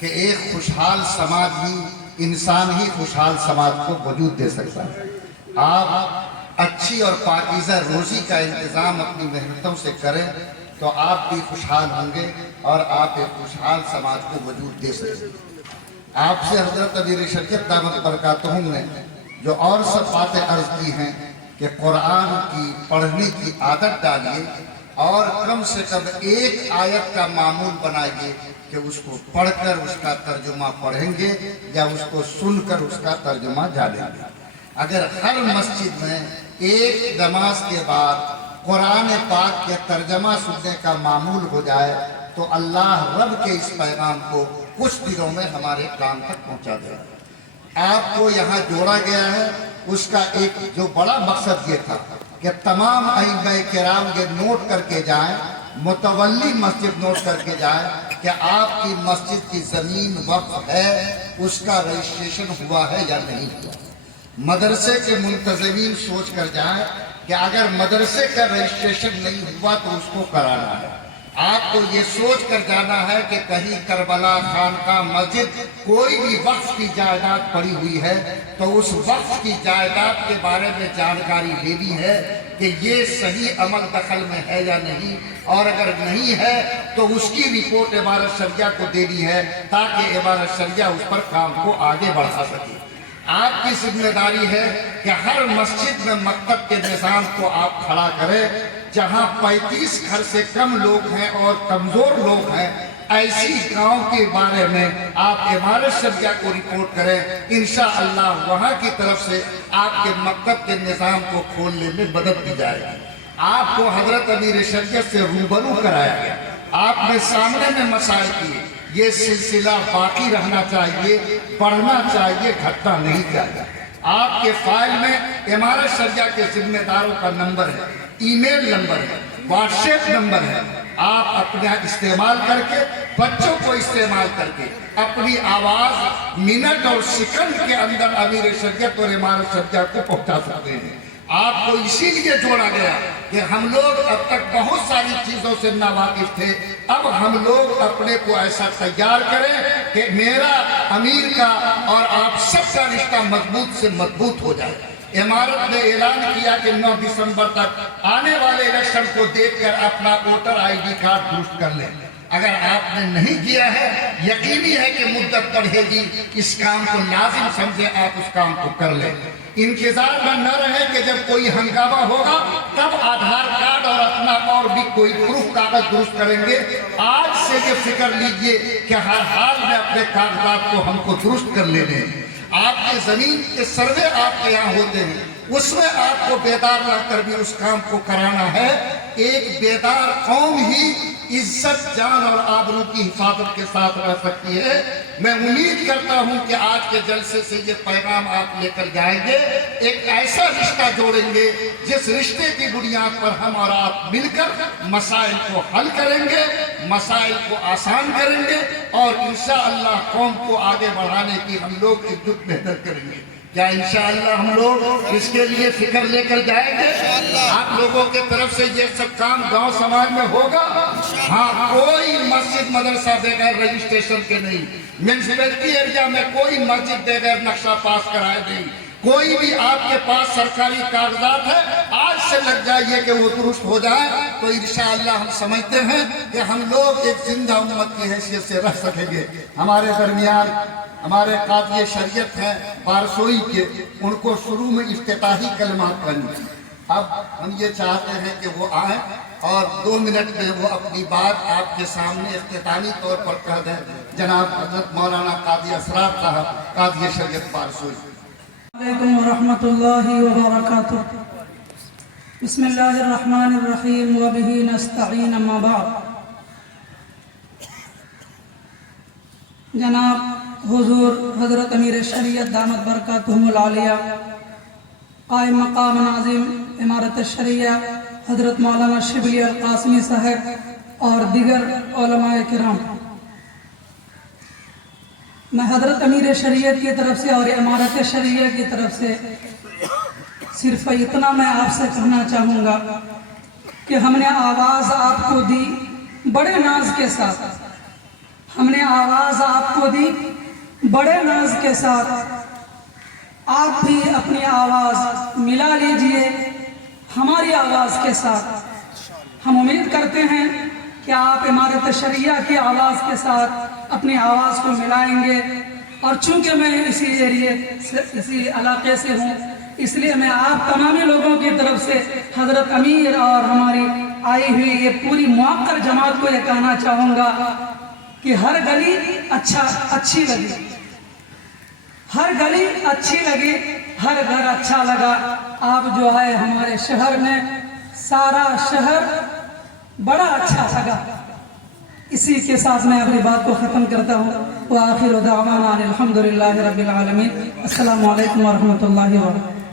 کہ ایک خوشحال سماج ہی انسان ہی خوشحال سماج کو وجود دے سکتا ہے۔ آپ اچھی اور پاکیزہ روزی کا انتظام اپنی محنتوں سے کریں تو آپ بھی خوشحال ہوں گے اور آپ ایک خوشحال سماج کو وجود دے سکیں گے۔ آپ سے حضرت امیر شریعت دامت برکاتہم نے جو اور سب باتیں عرض کی ہیں کہ قرآن کی پڑھنے کی عادت ڈالیے اور کم سے کم ایک آیت کا معمول بنائیے کہ اس کو پڑھ کر اس کا ترجمہ پڑھیں گے یا اس کو سن کر اس کا ترجمہ جانیں گے۔ اگر ہر مسجد میں ایک نماز کے بعد قرآن پاک کے ترجمہ سننے کا معمول ہو جائے تو اللہ رب کے اس پیغام کو کچھ دنوں میں ہمارے کام تک پہنچا دے گا۔ آپ کو یہاں جوڑا گیا ہے، اس کا ایک جو بڑا مقصد یہ تھا کہ تمام ائمہ کرام یہ نوٹ کر کے جائیں، متولی مسجد نوٹ کر کے جائیں کہ آپ کی مسجد کی زمین وقف ہے، اس کا رجسٹریشن ہوا ہے یا نہیں ہوا۔ مدرسے کے منتظمین سوچ کر جائیں کہ اگر مدرسے کا رجسٹریشن نہیں ہوا تو اس کو کرانا ہے۔ آپ کو یہ سوچ کر جانا ہے کہ کہیں کربلا، خانقاہ، مسجد کوئی بھی وقف کی جائیداد پڑی ہوئی ہے تو اس وقف کی جائیداد کے بارے میں جانکاری لینی ہے کہ یہ صحیح عمل دخل میں ہے یا نہیں، اور اگر نہیں ہے تو اس کی رپورٹ امارت شرعیہ کو دینی ہے تاکہ امارت شرعیہ اس پر کام کو آگے بڑھا سکے۔ آپ کی ذمہ داری ہے کہ ہر مسجد میں مکتب کے نظام کو آپ کھڑا کریں۔ جہاں 35 گھر سے کم لوگ ہیں اور کمزور لوگ ہیں، ایسی گاؤں کے بارے میں آپ امارت شرعیہ کو رپورٹ کریں، انشاءاللہ وہاں کی طرف سے آپ کے مکتب کے نظام کو کھولنے میں مدد دی جائے گی۔ آپ کو حضرت امیر شریعت سے روبرو کرایا گیا، آپ نے سامنے میں مسائل کیے۔ یہ سلسلہ باقی رہنا چاہیے، بڑھنا چاہیے، گھٹنا نہیں چاہیے۔ آپ کے فائل میں امارت شرعیہ کے ذمہ داروں کا نمبر ہے، ای میل نمبر ہے، واٹس ایپ نمبر ہے۔ آپ اپنا استعمال کر کے، بچوں کو استعمال کر کے اپنی آواز منٹ اور سیکنڈ کے اندر امیر شریعت اور امارت شرعیہ کو پہنچا سکتے ہیں۔ آپ کو اسی لیے جوڑا گیا کہ ہم لوگ اب تک بہت ساری چیزوں سے ناواقف تھے، اب ہم لوگ اپنے کو ایسا تیار کریں کہ میرا امیر کا اور آپ سب کا رشتہ مضبوط سے مضبوط ہو جائے۔ امارت نے اعلان کیا کہ 9 دسمبر تک آنے والے الیکشن کو دیکھ کر اپنا ووٹر آئی ڈی کارڈ درست کر لیں۔ اگر آپ نے نہیں کیا ہے، یقینی ہے کہ مدت بڑھے گی، اس کام کو لازم سمجھیں، آپ اس کام کو کر لیں۔ انتظار میں نہ رہے کہ جب کوئی ہنگامہ ہوگا تب آدھار کارڈ اور اپنا اور بھی کوئی پروف کاغذ درست کریں گے۔ آج سے یہ فکر لیجئے کہ ہر حال میں اپنے کاغذات کو ہم کو درست کر لینے ہیں۔ آپ کے زمین کے سروے آپ کے یہاں ہوتے ہیں، اس میں آپ کو بیدار رہ کر بھی اس کام کو کرانا ہے۔ ایک بیدار قوم ہی عزت، جان اور آبرو کی حفاظت کے ساتھ رہ سکتی ہے۔ میں امید کرتا ہوں کہ آج کے جلسے سے یہ پیغام آپ لے کر جائیں گے، ایک ایسا رشتہ جوڑیں گے جس رشتے کی بنیاد پر ہم اور آپ مل کر مسائل کو حل کریں گے، مسائل کو آسان کریں گے اور انشاءاللہ قوم کو آگے بڑھانے کی ہم لوگ ایک جٹ محنت کریں گے۔ کیا انشاءاللہ ہم لوگ اس کے لیے فکر لے کر جائیں گے؟ آپ لوگوں کے طرف سے یہ سب کام گاؤں سماج میں ہوگا؟ ہاں، کوئی مسجد مدرسہ بغیر رجسٹریشن کے نہیں، میونسپلٹی ایریا میں کوئی مسجد بغیر نقشہ پاس کرائے نہیں۔ کوئی بھی آپ کے پاس سرکاری کاغذات ہے، آج سے لگ جائیے کہ وہ درست ہو جائے تو انشاءاللہ ہم سمجھتے ہیں کہ ہم لوگ ایک زندہ امت کی حیثیت سے رہ سکیں گے۔ ہمارے درمیان ہمارے قاضی شریعت ہیں بارسوئی کے، ان کو شروع میں افتتاحی کلمات پڑھیں۔ اب ہم یہ چاہتے ہیں کہ وہ آئیں اور 2 منٹ میں وہ اپنی بات آپ کے سامنے افتتاحی طور پر کہہ دیں۔ جناب حضرت مولانا قاضی اسرار صاحب، قاضی شریعت بارسوئی۔ علیکم ورحمۃ اللہ وبرکاتہ۔ بسم اللہ الرحمن الرحیم وبہ نستعین، اما بعد۔ جناب حضور حضرت امیر شریعت دامت برکاتہم العالیہ، قائم مقام ناظم امارت الشریعہ حضرت مولانا شبلی القاسمی صاحب اور دیگر علماء کرام، میں حضرت امیر شریعت کی طرف سے اور امارت شریعہ کی طرف سے صرف اتنا میں آپ سے کہنا چاہوں گا کہ ہم نے آواز آپ کو دی بڑے ناز کے ساتھ، ہم نے آواز آپ کو دی بڑے ناز کے ساتھ، آپ بھی اپنی آواز ملا لیجئے ہماری آواز کے ساتھ۔ ہم امید کرتے ہیں کہ آپ امارت شریعہ کی آواز کے ساتھ اپنی آواز کو ملائیں گے، اور چونکہ میں اسی علاقے سے ہوں، اس لیے میں آپ تمامی لوگوں کی طرف سے حضرت امیر اور ہماری آئی ہوئی یہ پوری موقر جماعت کو یہ کہنا چاہوں گا کہ ہر گلی اچھی لگی، ہر گلی اچھی لگی، ہر گھر اچھا لگا۔ آپ جو ہے ہمارے شہر میں سارا شہر بڑا اچھا لگا۔ اسی کے ساتھ میں اپنی بات کو ختم کرتا ہوں۔ وآخر دعوانا الحمدللہ رب العالمین۔ السلام علیکم ورحمۃ اللہ وبرکاتہ۔